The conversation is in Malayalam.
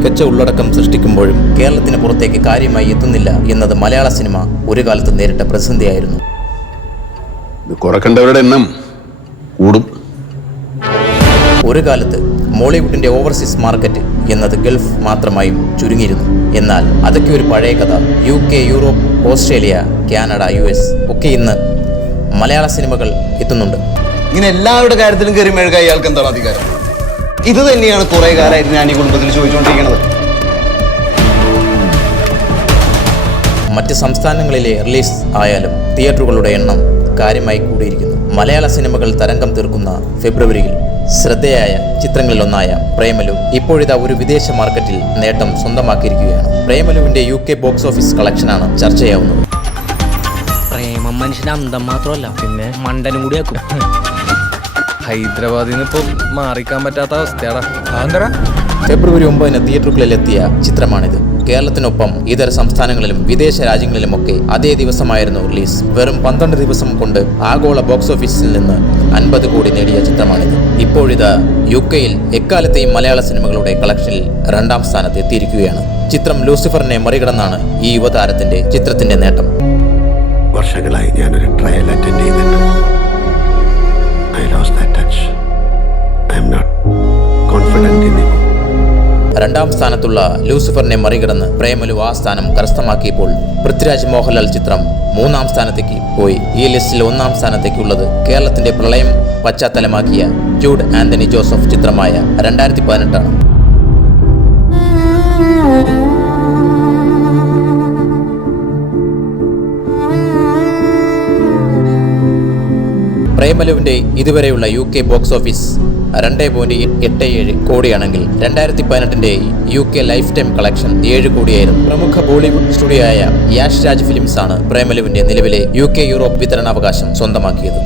മികച്ച ഉള്ളടക്കം സൃഷ്ടിക്കുമ്പോഴും കേരളത്തിന് പുറത്തേക്ക് കാര്യമായി എത്തുന്നില്ല എന്നത് മലയാള സിനിമ ഒരു കാലത്ത് നേരിട്ട പ്രതിസന്ധിയായിരുന്നു. കുറക്കേണ്ടവരുടെ എണ്ണം കൂടും. ഒരു കാലത്ത് മോളിവുഡിന്റെ ഓവർസീസ് മാർക്കറ്റ് എന്നത് ഗൾഫ് മാത്രമായും ചുരുങ്ങിയിരുന്നു. എന്നാൽ അതൊക്കെ ഒരു പഴയ കഥ. U K Europe Australia Canada U S ഒക്കെ ഇന്ന് മലയാള സിനിമകൾ എത്തുന്നുണ്ട്. ഇങ്ങനെ എല്ലാവരുടെ കാര്യത്തിലും കയറി മെഴുക ഇയാൾക്ക് എന്താണ് അധികാരം? ഇത് തന്നെയാണ് കുറെ കാലമായിട്ട് ഞാൻ ഈ കുടുംബത്തിൽ ചോദിച്ചുകൊണ്ടിരിക്കുന്നത്. മറ്റ് സംസ്ഥാനങ്ങളിലെ റിലീസ് ആയാലും തിയേറ്ററുകളുടെ എണ്ണം കാര്യമായി കൂടിയിരിക്കുന്നു. മലയാള സിനിമകൾ തരംഗം തീർക്കുന്ന ഫെബ്രുവരിയിൽ ശ്രദ്ധയായ ചിത്രങ്ങളിലൊന്നായ പ്രേമലു ഇപ്പോഴിതാ ഒരു വിദേശ മാർക്കറ്റിൽ നേട്ടം സ്വന്തമാക്കിയിരിക്കുകയാണ്. പ്രേമലുവിന്റെ യു കെ ബോക്സ് ഓഫീസ് കളക്ഷനാണ് ചർച്ചയാവുന്നത്. പ്രേമം മനുഷ്യന്റെ അന്തം മാത്രമല്ല പിന്നെ മണ്ടനും കൂടി ആക്കും. ഹൈദരാബാദിൽ നിന്ന് ഇപ്പം മാറിക്കാൻ പറ്റാത്ത അവസ്ഥയാടാ. ഫെബ്രുവരി ഒമ്പതിന് തിയേറ്ററുകളിലെത്തിയ ചിത്രമാണിത്. കേരളത്തിനൊപ്പം ഇതര സംസ്ഥാനങ്ങളിലും വിദേശ രാജ്യങ്ങളിലുമൊക്കെ അതേ ദിവസമായിരുന്നു റിലീസ്. വെറും പന്ത്രണ്ട് ദിവസം കൊണ്ട് ആഗോള ബോക്സ് ഓഫീസിൽ നിന്ന് അൻപത് കോടി നേടിയ ചിത്രമാണിത്. ഇപ്പോഴിത് യു കെയിൽ എക്കാലത്തെയും മലയാള സിനിമകളുടെ കളക്ഷനിൽ രണ്ടാം സ്ഥാനത്ത് എത്തിയിരിക്കുകയാണ്. ചിത്രം ലൂസിഫറിനെ മറികടന്നാണ് ഈ യുവതാരത്തിന്റെ ചിത്രത്തിന്റെ നേട്ടം. വർഷങ്ങളായി ഞാനൊരു ട്രയൽ അറ്റൻഡ് രണ്ടാം സ്ഥാനത്തുള്ള ലൂസിഫറിനെ മറികടന്ന് പ്രേമലു ആ സ്ഥാനം കരസ്ഥമാക്കിയപ്പോൾ പൃഥ്വിരാജ് മോഹൻലാൽ ചിത്രം മൂന്നാം സ്ഥാനത്തേക്ക് പോയി. ഈ ലിസ്റ്റിൽ ഒന്നാം സ്ഥാനത്തേക്കുള്ളത് കേരളത്തിന്റെ പ്രളയം പശ്ചാത്തലമാക്കിയ ജൂഡ് ആന്റണി ജോസഫ് ചിത്രമായ രണ്ടായിരത്തി പതിനെട്ടാണ് പ്രേമലുവിന്റെ ഇതുവരെയുള്ള യു കെ ബോക്സ് ഓഫീസ് രണ്ട് പോയിന്റ് എട്ട് ഏഴ് കോടിയാണെങ്കിൽ രണ്ടായിരത്തി പതിനെട്ടിന്റെ U K lifetime collection ഏഴ് കോടിയായിരുന്നു. പ്രമുഖ ബോളിവുഡ് സ്റ്റുഡിയോ ആയ യാഷ് രാജ് ഫിലിംസ് ആണ് പ്രേമലുവിന്റെ നിലവിലെ യു കെ യൂറോപ്പ് വിതരണാവകാശം സ്വന്തമാക്കിയത്.